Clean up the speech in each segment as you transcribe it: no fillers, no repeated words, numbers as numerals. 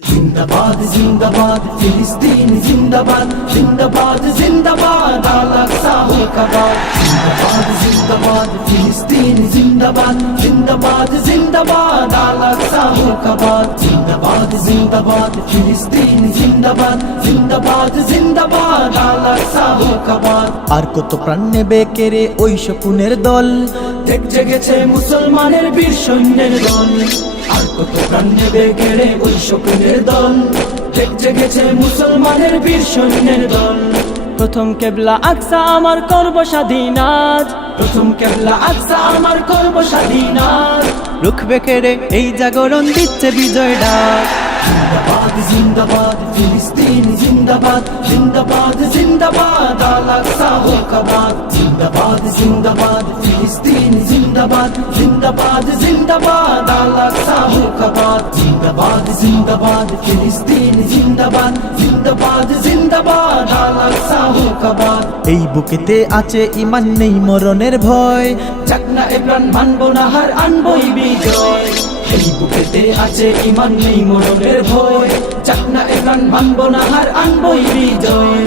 जिंदाबाद जिंदाबाद फिलिस्तीन जिंदाबाद जिंदाबाद जिंदाबाद अल-अक्सा मुर्दाबाद जिंदाबाद जिंदाबाद फिलिस्तीन जिंदाबाद जिंदाबाद जिंदाबाद अल-अक्सा मुर्दाबाद जिंदाबाद जिंदाबाद फिलिस्तीन जिंदाबाद जिंदाबाद जिंदाबाद अल-अक्सा मुर्दाबाद। আর কত প্রাণ নেবে কেড়ে ওই শকুনের দল, দেখ জেগেছে মুসলমানের বীর সৈন্যের দল। আর কত প্রাণ নেবে কেড়ে ওই শকুনের দল, দেখ জেগেছে মুসলমানের বীর সৈন্যের দল। প্রথম কেবলা আকসা আমার করব স্বাধীনাজ, প্রথম কেবলা আকসা আমার করব স্বাধীনাজ। রুখবে কেড়ে এই জাগরণ দিচ্ছে বিজয় ডাক। जिंदाबाद जिंदाबाद फिलिस्तीन जिंदाबाद जिंदाबाद जिंदाबाद अल-अक्सा मुर्दाबाद जिंदाबाद जिंदाबाद फिलिस्तीन जिंदाबाद जिंदाबाद जिंदाबाद अल-अक्सा मुर्दाबाद जिंदाबाद जिंदाबाद फिलिस्तीन जिंदाबाद जिंदाबाद जिंदाबाद अल-अक्सा मुर्दाबाद। এই বুকেতে আছে ঈমান নেই মরণের ভয়, চাকনা এ প্রাণ মানবো না হার আনবই বিজয়। এই বুকেতে আছে ঈমান নেই মরণের ভয়, চাকনা এ প্রাণ মানবো না হার আনবই বিজয়।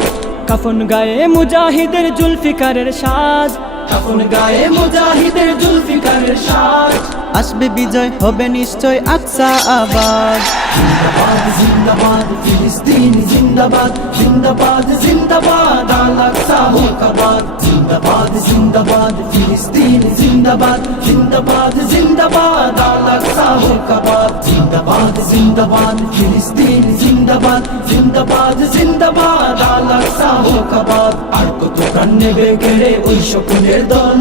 কাফন গায়ে মুজাহিদের জুলফিকারের সাজ, কাফন গায়ে মুজাহিদের জুলফিকারের সাজ। আসবে বিজয় হবে নিশ্চয় আকসা আবাদ। जिंदाबाद जिंदाबाद फिलिस्तीन जिंदाबाद जिंदाबाद जिंदाबाद अल-अक्सा मुर्दाबाद जिंदाबाद जिंदाबाद फिलिस्तीन जिंदाबाद जिंदाबाद जिंदाबाद अल-अक्सा मुर्दाबाद जिंदाबाद जिंदाबाद फिलिस्तीन जिंदाबाद जिंदाबाद जिंदाबाद अल-अक्सा मुर्दाबाद। আর কত প্রাণ নেবে কেড়ে ওই শকুনের দল,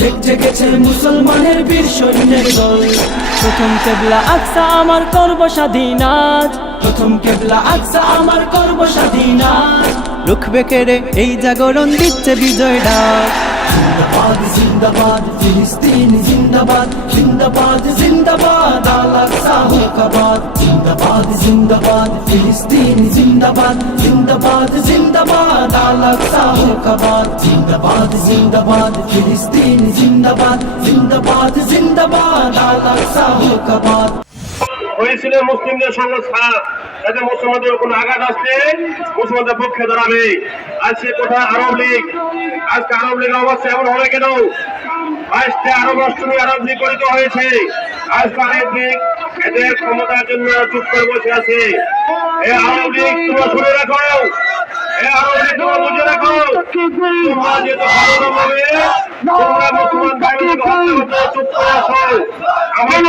দেখ জেগেছে মুসলমানের বীর সৈন্যের দল। প্রথম কেবলা আকসা আমার করব স্বাধীনাজ, প্রথম কেবলা আকসা আমার করব স্বাধীনাজ। রুখবে কেড়ে এই জাগরণ দিচ্ছে বিজয় ডাক। जिंदाबाद जिंदाबाद फिलिस्तीन जिंदाबाद जिंदाबाद जिंदाबाद अल-अक्सा मुर्दाबाद जिंदाबाद जिंदाबाद फिलिस्तीन जिंदाबाद जिंदाबाद जिंदाबाद अल-अक्सा मुर्दाबाद जिंदाबाद जिंदाबाद फिलिस्तीन जिंदाबाद जिंदाबाद जिंदाबाद अल-अक्सा मुर्दाबाद। হয়েছিল মুসলিমদের সংস্থা, যাতে মুসলমানদের কোনো আঘাত আসলে মুসলমানদের পক্ষে দাঁড়াবে। আজকে কোথায় আরব লীগ? আজকে আরব লীগের অবস্থা এমন হবে কেন? 22টা আরব রাষ্ট্র নিয়ে আরব লীগ গঠিত হয়েছে। আজকে আরব লীগ এদের ক্ষমতার জন্য চুপ করে বসে আছে। এই আরব লীগ তোমরা শুনে রাখো, এই আরব লীগ তোমরা বুঝে রাখো, তোমরা যেহেতু ভালো হবে, তোমরা মুসলমান ভাইদেরকে হত্যা করতে চুপ করে আসো। আমাদের